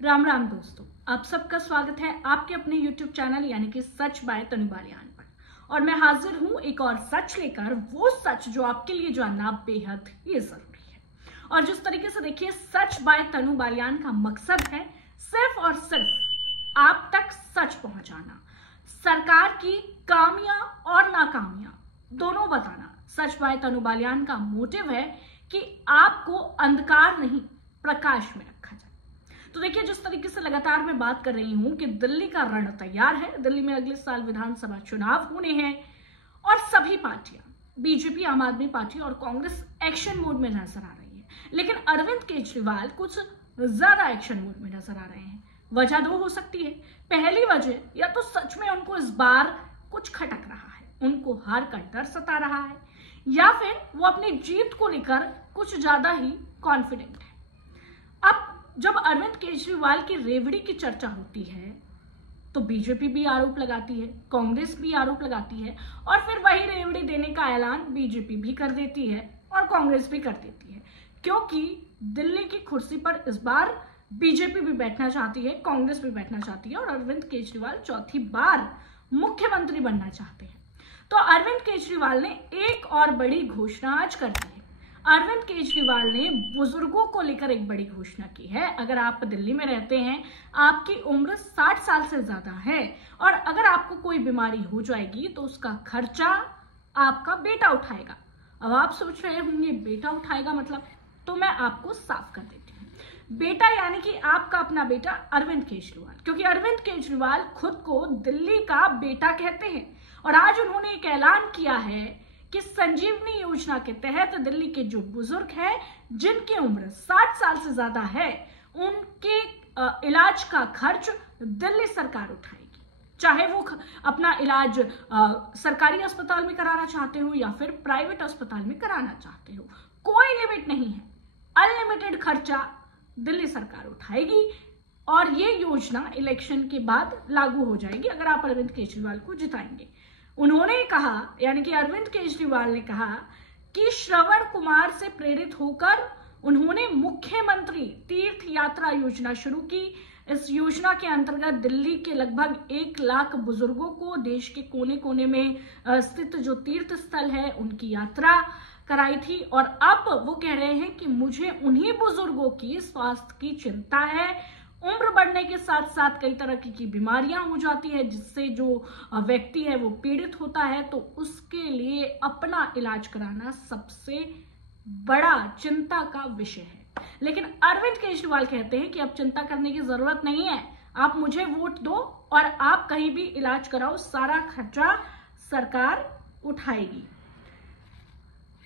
राम राम दोस्तों, आप सबका स्वागत है आपके अपने YouTube चैनल यानी कि सच बाय तनु बालियान पर। और मैं हाजिर हूं एक और सच लेकर, वो सच जो आपके लिए जानना बेहद ही जरूरी है। और जिस तरीके से देखिए, सच बाय तनु बालियान का मकसद है सिर्फ और सिर्फ आप तक सच पहुंचाना, सरकार की कामियां और नाकामियां दोनों बताना। सच बाय तनु बालियान का मोटिव है कि आपको अंधकार नहीं प्रकाश में रखा जाए। तो देखिए, जिस तरीके से लगातार मैं बात कर रही हूं कि दिल्ली का रण तैयार है, दिल्ली में अगले साल विधानसभा चुनाव होने हैं और सभी पार्टियां, बीजेपी, आम आदमी पार्टी और कांग्रेस एक्शन मोड में नजर आ रही है। लेकिन अरविंद केजरीवाल कुछ ज्यादा एक्शन मोड में नजर आ रहे हैं। वजह दो हो सकती है। पहली वजह, या तो सच में उनको इस बार कुछ खटक रहा है, उनको हार का डर सता रहा है, या फिर वो अपनी जीत को लेकर कुछ ज्यादा ही कॉन्फिडेंट है। अब जब अरविंद केजरीवाल की रेवड़ी की चर्चा होती है तो बीजेपी भी आरोप लगाती है, कांग्रेस भी आरोप लगाती है, और फिर वही रेवड़ी देने का ऐलान बीजेपी भी कर देती है और कांग्रेस भी कर देती है, क्योंकि दिल्ली की कुर्सी पर इस बार बीजेपी भी बैठना चाहती है, कांग्रेस भी बैठना चाहती है और अरविंद केजरीवाल चौथी बार मुख्यमंत्री बनना चाहते हैं। तो अरविंद केजरीवाल ने एक और बड़ी घोषणा आज कर दी है। अरविंद केजरीवाल ने बुजुर्गों को लेकर एक बड़ी घोषणा की है। अगर आप दिल्ली में रहते हैं, आपकी उम्र 60 साल से ज्यादा है और अगर आपको कोई बीमारी हो जाएगी तो उसका खर्चा आपका बेटा उठाएगा। अब आप सोच रहे होंगे बेटा उठाएगा मतलब, तो मैं आपको साफ कर देती हूँ। बेटा यानी कि आपका अपना बेटा अरविंद केजरीवाल, क्योंकि अरविंद केजरीवाल खुद को दिल्ली का बेटा कहते हैं। और आज उन्होंने एक ऐलान किया है कि संजीवनी योजना के तहत दिल्ली के जो बुजुर्ग हैं, जिनकी उम्र 60 साल से ज्यादा है, उनके इलाज का खर्च दिल्ली सरकार उठाएगी। चाहे वो अपना इलाज सरकारी अस्पताल में कराना चाहते हो या फिर प्राइवेट अस्पताल में कराना चाहते हो, कोई लिमिट नहीं है, अनलिमिटेड खर्चा दिल्ली सरकार उठाएगी। और ये योजना इलेक्शन के बाद लागू हो जाएगी अगर आप अरविंद केजरीवाल को जिताएंगे। उन्होंने कहा, यानी कि अरविंद केजरीवाल ने कहा कि श्रवण कुमार से प्रेरित होकर उन्होंने मुख्यमंत्री तीर्थ यात्रा योजना शुरू की। इस योजना के अंतर्गत दिल्ली के लगभग 1 लाख बुजुर्गों को देश के कोने कोने में स्थित जो तीर्थ स्थल है उनकी यात्रा कराई थी। और अब वो कह रहे हैं कि मुझे उन्हीं बुजुर्गों की स्वास्थ्य की चिंता है। उम्र बढ़ने के साथ साथ कई तरह की बीमारियां हो जाती है, जिससे जो व्यक्ति है वो पीड़ित होता है, तो उसके लिए अपना इलाज कराना सबसे बड़ा चिंता का विषय है। लेकिन अरविंद केजरीवाल कहते हैं कि अब चिंता करने की जरूरत नहीं है, आप मुझे वोट दो और आप कहीं भी इलाज कराओ, सारा खर्चा सरकार उठाएगी।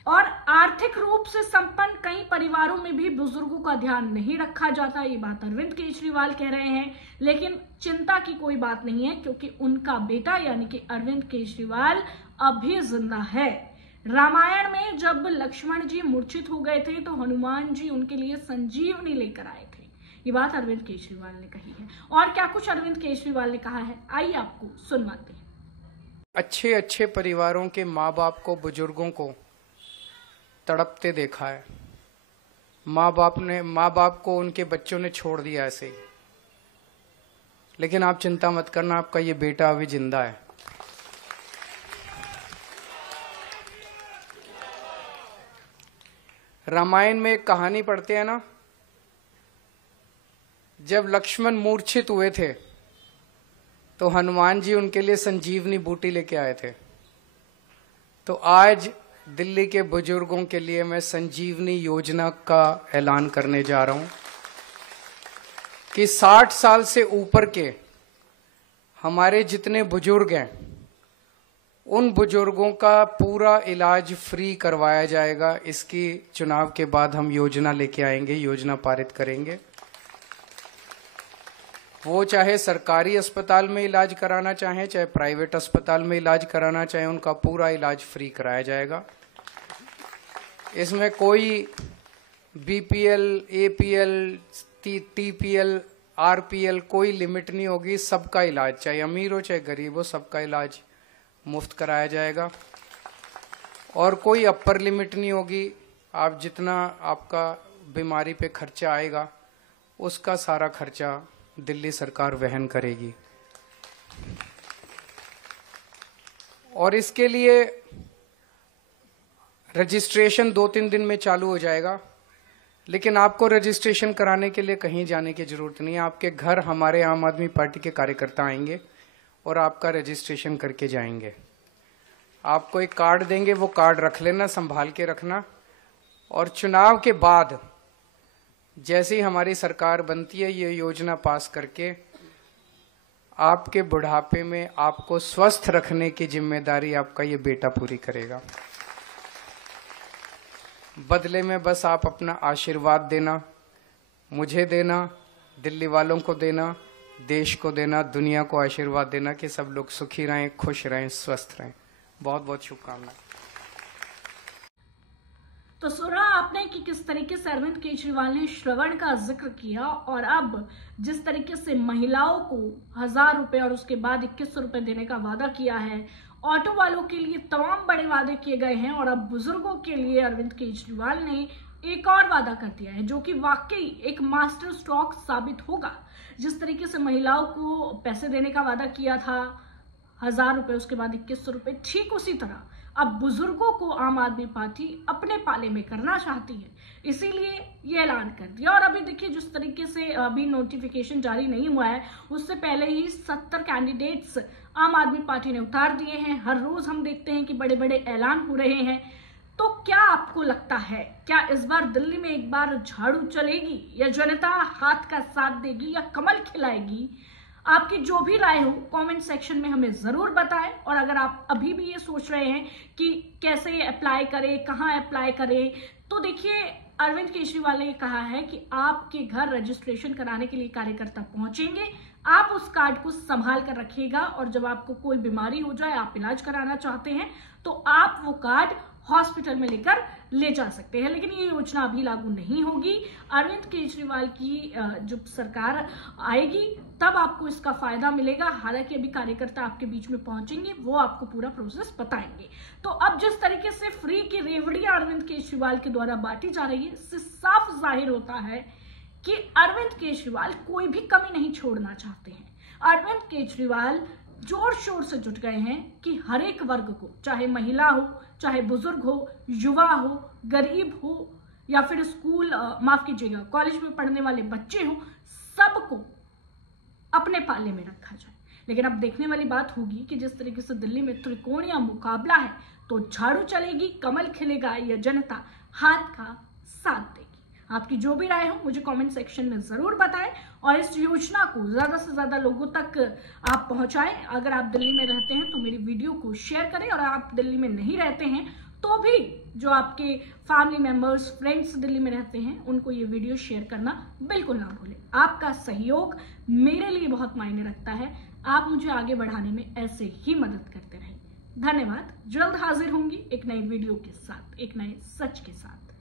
और आर्थिक रूप से संपन्न कई परिवारों में भी बुजुर्गों का ध्यान नहीं रखा जाता, ये बात अरविंद केजरीवाल कह रहे हैं। लेकिन चिंता की कोई बात नहीं है, क्योंकि उनका बेटा यानी कि अरविंद केजरीवाल अभी जिंदा है। रामायण में जब लक्ष्मण जी मूर्छित हो गए थे तो हनुमान जी उनके लिए संजीवनी लेकर आए थे, ये बात अरविंद केजरीवाल ने कही है। और क्या कुछ अरविंद केजरीवाल ने कहा है, आइए आपको सुनवाते हैं। अच्छे अच्छे परिवारों के माँ बाप को, बुजुर्गों को तड़पते देखा है। माँ बाप को उनके बच्चों ने छोड़ दिया ऐसे ही। लेकिन आप चिंता मत करना, आपका ये बेटा अभी जिंदा है। रामायण में एक कहानी पढ़ते हैं ना, जब लक्ष्मण मूर्छित हुए थे तो हनुमान जी उनके लिए संजीवनी बूटी लेके आए थे। तो आज दिल्ली के बुजुर्गों के लिए मैं संजीवनी योजना का ऐलान करने जा रहा हूं कि 60 साल से ऊपर के हमारे जितने बुजुर्ग हैं, उन बुजुर्गों का पूरा इलाज फ्री करवाया जाएगा। इसकी चुनाव के बाद हम योजना लेके आएंगे, योजना पारित करेंगे। वो चाहे सरकारी अस्पताल में इलाज कराना चाहें, चाहे प्राइवेट अस्पताल में इलाज कराना चाहें, उनका पूरा इलाज फ्री कराया जाएगा। इसमें कोई बीपीएल, एपीएल, टीपीएल, आरपीएल कोई लिमिट नहीं होगी। सबका इलाज, चाहे अमीर हो चाहे गरीब हो, सबका इलाज मुफ्त कराया जाएगा। और कोई अपर लिमिट नहीं होगी। आप जितना आपका बीमारी पे खर्चा आएगा उसका सारा खर्चा दिल्ली सरकार वहन करेगी। और इसके लिए रजिस्ट्रेशन 2-3 दिन में चालू हो जाएगा, लेकिन आपको रजिस्ट्रेशन कराने के लिए कहीं जाने की जरूरत नहीं है। आपके घर हमारे आम आदमी पार्टी के कार्यकर्ता आएंगे और आपका रजिस्ट्रेशन करके जाएंगे। आपको एक कार्ड देंगे, वो कार्ड रख लेना, संभाल के रखना। और चुनाव के बाद जैसे ही हमारी सरकार बनती है, ये योजना पास करके आपके बुढ़ापे में आपको स्वस्थ रखने की जिम्मेदारी आपका ये बेटा पूरी करेगा। बदले में बस आप अपना आशीर्वाद देना, मुझे देना, दिल्ली वालों को देना, देश को देना, दुनिया को आशीर्वाद देना कि सब लोग सुखी रहें, खुश रहें, स्वस्थ रहें। बहुत बहुत शुभकामनाएं। तो सुना आपने कि किस तरीके से अरविंद केजरीवाल ने श्रवण का जिक्र किया, और अब जिस तरीके से महिलाओं को 1000 रुपए और उसके बाद 2100 रुपए देने का वादा किया है, ऑटो वालों के लिए तमाम बड़े वादे किए गए हैं, और अब बुजुर्गों के लिए अरविंद केजरीवाल ने एक और वादा कर दिया है जो कि वाकई एक मास्टर स्ट्रोक साबित होगा। जिस तरीके से महिलाओं को पैसे देने का वादा किया था 1000 रुपए, उसके बाद 2100 रुपए, ठीक उसी तरह अब बुजुर्गों को आम आदमी पार्टी अपने पाले में करना चाहती है, इसीलिए ये ऐलान कर दिया। और अभी देखिए जिस तरीके से अभी नोटिफिकेशन जारी नहीं हुआ है, उससे पहले ही 70 कैंडिडेट्स आम आदमी पार्टी ने उतार दिए हैं। हर रोज हम देखते हैं कि बड़े बड़े ऐलान हो रहे हैं। तो क्या आपको लगता है, क्या इस बार दिल्ली में एक बार झाड़ू चलेगी, या जनता हाथ का साथ देगी, या कमल खिलाएगी? आपकी जो भी राय हो कमेंट सेक्शन में हमें जरूर बताएं। और अगर आप अभी भी ये सोच रहे हैं कि कैसे ये अप्लाई करें, कहाँ अप्लाई करें, तो देखिए अरविंद केजरीवाल ने कहा है कि आपके घर रजिस्ट्रेशन कराने के लिए कार्यकर्ता पहुंचेंगे, आप उस कार्ड को संभाल कर रखिएगा, और जब आपको कोई बीमारी हो जाए, आप इलाज कराना चाहते हैं, तो आप वो कार्ड हॉस्पिटल में लेकर ले जा सकते हैं। लेकिन ये योजना अभी लागू नहीं होगी। अरविंद केजरीवाल की जब सरकार आएगी तब आपको इसका फायदा मिलेगा। हालांकि अभी कार्यकर्ता आपके बीच में पहुंचेंगे, वो आपको पूरा प्रोसेस बताएंगे। तो अब जिस तरीके से फ्री की रेवड़ियां अरविंद केजरीवाल के द्वारा बांटी जा रही है, इससे साफ जाहिर होता है कि अरविंद केजरीवाल कोई भी कमी नहीं छोड़ना चाहते हैं। अरविंद केजरीवाल जोर शोर से जुट गए हैं कि हर एक वर्ग को, चाहे महिला हो, चाहे बुजुर्ग हो, युवा हो, गरीब हो, या फिर स्कूल माफ कीजिएगा कॉलेज में पढ़ने वाले बच्चे हो, सबको अपने पाले में रखा जाए। लेकिन अब देखने वाली बात होगी कि जिस तरीके से दिल्ली में त्रिकोणीय मुकाबला है, तो झाड़ू चलेगी, कमल खिलेगा, या जनता हाथ का साथ देगी। आपकी जो भी राय हो मुझे कमेंट सेक्शन में जरूर बताएं, और इस योजना को ज्यादा से ज्यादा लोगों तक आप पहुंचाएं। अगर आप दिल्ली में रहते हैं तो मेरी वीडियो को शेयर करें, और आप दिल्ली में नहीं रहते हैं तो भी जो आपके फैमिली मेंबर्स, फ्रेंड्स दिल्ली में रहते हैं, उनको ये वीडियो शेयर करना बिल्कुल ना भूलें। आपका सहयोग मेरे लिए बहुत मायने रखता है। आप मुझे आगे बढ़ाने में ऐसे ही मदद करते रहें। धन्यवाद। जल्द हाजिर होंगी एक नई वीडियो के साथ, एक नए सच के साथ।